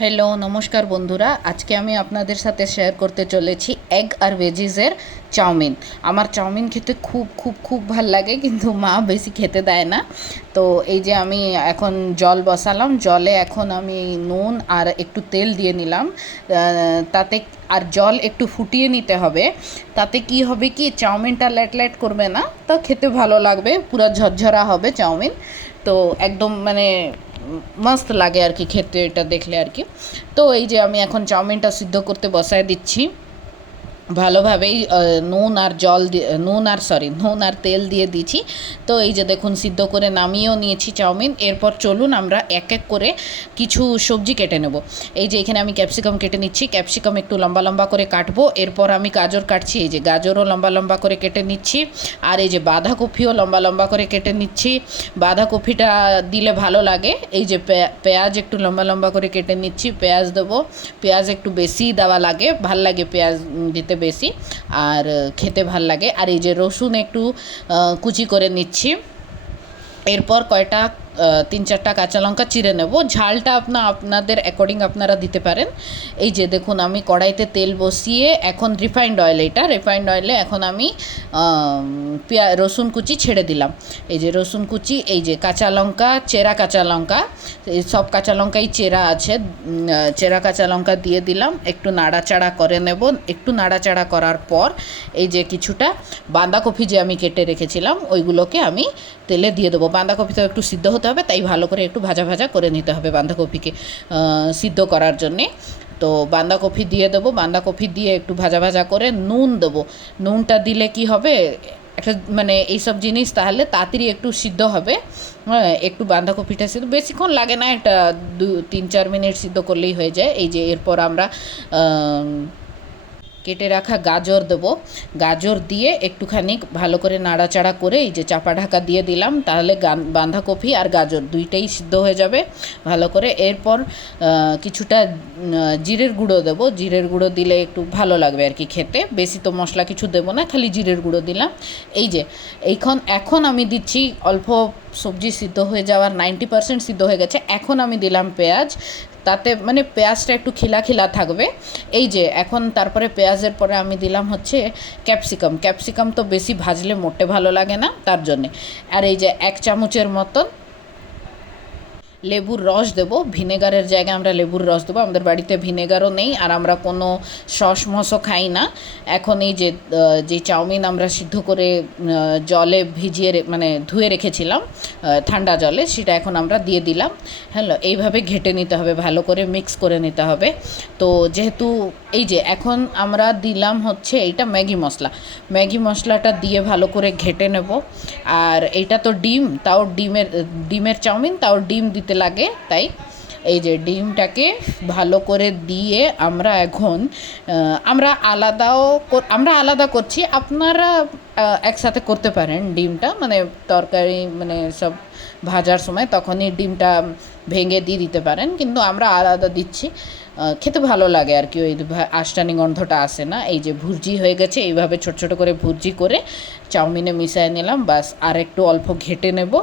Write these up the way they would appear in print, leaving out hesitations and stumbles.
Hello নমস্কার বন্ধুরা, আজকে আমি আপনাদের সাথে শেয়ার করতে চলেছি এগ আর ভেজিসের চাউমিন। আমার চাউমিন খেতে খুব খুব খুব ভাল লাগে, কিন্তু মা বেশি খেতে দেয় না। তো এই যে আমি এখন জল বসালাম, জলে এখন আমি নুন আর একটু তেল দিয়ে নিলাম। তাতে আর জল একটু ফুটিয়ে নিতে হবে। তাতে কি হবে কি, চাউমিনটা ল্যাট ল্যাট করবে না, তো খেতে ভালো লাগবে, পুরো ঝরঝরা হবে চাউমিন। তো একদম মানে মস্ত লাগে আর কি খেতে, এটা দেখলে আর কি। তো এই যে আমি এখন চাউমিনটা সিদ্ধ করতে বসায় দিচ্ছি ভালোভাবেই। নুন আর তেল দিয়ে দিয়েছি। তো এই যে দেখুন, সিদ্ধ করে নামিয়েও নিয়েছি চাউমিন। এরপর চলুন আমরা এক এক করে কিছু সবজি কেটে নেব। এই যে এখানে আমি ক্যাপসিকাম কেটে নিচ্ছি, ক্যাপসিকাম একটু লম্বা লম্বা করে কাটবো। এরপর আমি গাজর কাটছি, এই যে গাজরও লম্বা লম্বা করে কেটে নিচ্ছি। আর এই যে বাঁধাকপিও লম্বা লম্বা করে কেটে নিচ্ছি, বাঁধাকপিটা দিলে ভালো লাগে। এই যে পেঁয়াজ একটু লম্বা লম্বা করে কেটে নিচ্ছি, পেঁয়াজ দেবো। পেঁয়াজ একটু বেশি দেওয়া লাগে, ভাল লাগে পেঁয়াজ দিতে বেশি, আর খেতে ভাল লাগে। আর এই যে রসুন একটু কুচি করে নিচ্ছি। এরপর কয়টা 3-4টা কাঁচা লঙ্কা চিড়ে নেব। ঝালটা আপনাদের অ্যাকর্ডিং আপনারা দিতে পারেন। এই যে দেখুন, আমি কড়াইতে তেল বসিয়ে এখন রিফাইন্ড অয়েলে এখন আমি রসুন কুচি ছেড়ে দিলাম। এই যে রসুন কুচি, এই যে কাঁচা লঙ্কা, চেরা কাঁচা লঙ্কা, এই সব কাঁচা লঙ্কাই চেরা আছে, চেরা কাঁচা লঙ্কা দিয়ে দিলাম। একটু নাড়াচাড়া করে নেব। একটু নাড়াচাড়া করার পর এই যে কিছুটা বাঁধাকপি যে আমি কেটে রেখেছিলাম, ওইগুলোকে আমি তেলে দিয়ে দেবো। বাঁধাকপি তো একটু সিদ্ধ হতে হবে, তাই ভালো করে একটু ভাজা ভাজা করে নিতে হবে বাঁধাকপিকে সিদ্ধ করার জন্যে। তো বাঁধাকপি দিয়ে দেবো, বাঁধাকপি দিয়ে একটু ভাজা ভাজা করে নুন দেবো। নুনটা দিলে কি হবে, একটা মানে এইসব জিনিস তাহলে তাড়াতাড়ি একটু সিদ্ধ হবে। হ্যাঁ, একটু বাঁধাকপিটা সিদ্ধ বেশিক্ষণ লাগে না, একটা 2-3-4 মিনিট সিদ্ধ করলেই হয়ে যায়। এই যে এরপর আমরা কেটে রাখা গাজর দেবো। গাজর দিয়ে একটুখানি ভালো করে নাড়াচাড়া করে এই যে চাপা ঢাকা দিয়ে দিলাম, তাহলে বাঁধাকপি আর গাজর দুইটাই সিদ্ধ হয়ে যাবে ভালো করে। এরপর কিছুটা জিরের গুঁড়ো দেবো। জিরের গুঁড়ো দিলে একটু ভালো লাগবে আর কি খেতে। বেশি তো মশলা কিছু দেবো না, খালি জিরের গুঁড়ো দিলাম। এই যে এখন আমি দিচ্ছি অল্প, সবজি সিদ্ধ হয়ে যাওয়ার 90% সিদ্ধ হয়ে গেছে। এখন আমি দিলাম পেঁয়াজ, তাতে মানে পেঁয়াজটা একটু খিলা খিলা থাকবে। এই যে এখন তারপরে পেঁয়াজের পরে আমি দিলাম হচ্ছে ক্যাপসিকাম তো বেশি ভাজলে মোটে ভালো লাগে না, তার জন্যে। আর এই যে 1 চামচের মতন লেবুর রস দেবো। ভিনেগারের জায়গায় আমরা লেবুর রস দেবো। আমাদের বাড়িতে ভিনেগারও নেই, আর আমরা কোনো সস মসও খাই না। এখন এই যে চাউমিন আমরা সিদ্ধ করে জলে ভিজিয়ে মানে ধুয়ে রেখেছিলাম ঠান্ডা জলে, সেটা এখন আমরা দিয়ে দিলাম। হ্যালো, এইভাবে ঘেটে নিতে হবে, ভালো করে মিক্স করে নিতে হবে। তো যেহেতু এই যে এখন আমরা দিলাম হচ্ছে এইটা ম্যাগি মশলাটা দিয়ে ভালো করে ঘেটে নেব। আর এইটা তো তাও ডিমের চাউমিন, তাও ডিম দিতে লাগে, তাই এই যে ডিমটাকে ভালো করে দিয়ে আমরা এখন আমরা আলাদা করছি। আপনারা একসাথে করতে পারেন ডিমটা, মানে তরকারি মানে সব ভাজার সময় তখনই ডিমটা ভেঙে দিয়ে দিতে পারেন, কিন্তু আমরা আলাদা দিচ্ছি। খেতে ভালো লাগে আর কি, ওই আষ্টানি গন্ধটা আসে না। এই যে ভুর্জি হয়ে গেছে, এইভাবে ছোট ছোট করে ভুর্জি করে চাউমিনে মিশিয়ে নিলাম। বাস আর একটু অল্প ঘেটে নেব।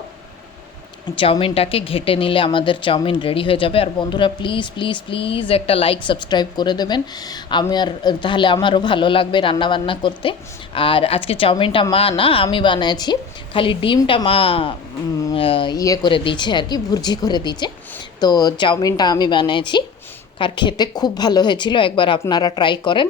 চাউমিনটাকে ঘেটে নিলে আমাদের চাউমিন রেডি হয়ে যাবে। আর বন্ধুরা, প্লিজ প্লিজ প্লিজ একটা লাইক সাবস্ক্রাইব করে দেবেন, তাহলে আমারও ভালো লাগবে রান্নাবান্না করতে। আর আজকে চাউমিনটা মা না, আমি বানিয়েছি, খালি ডিমটা মা ইয়ে করে দিয়েছে আর কি, ভুর্জি করে দিয়েছে। তো চাউমিনটা আমি বানিয়েছি, আর খেতে খুব ভালো হয়েছিল। একবার আপনারা ট্রাই করেন।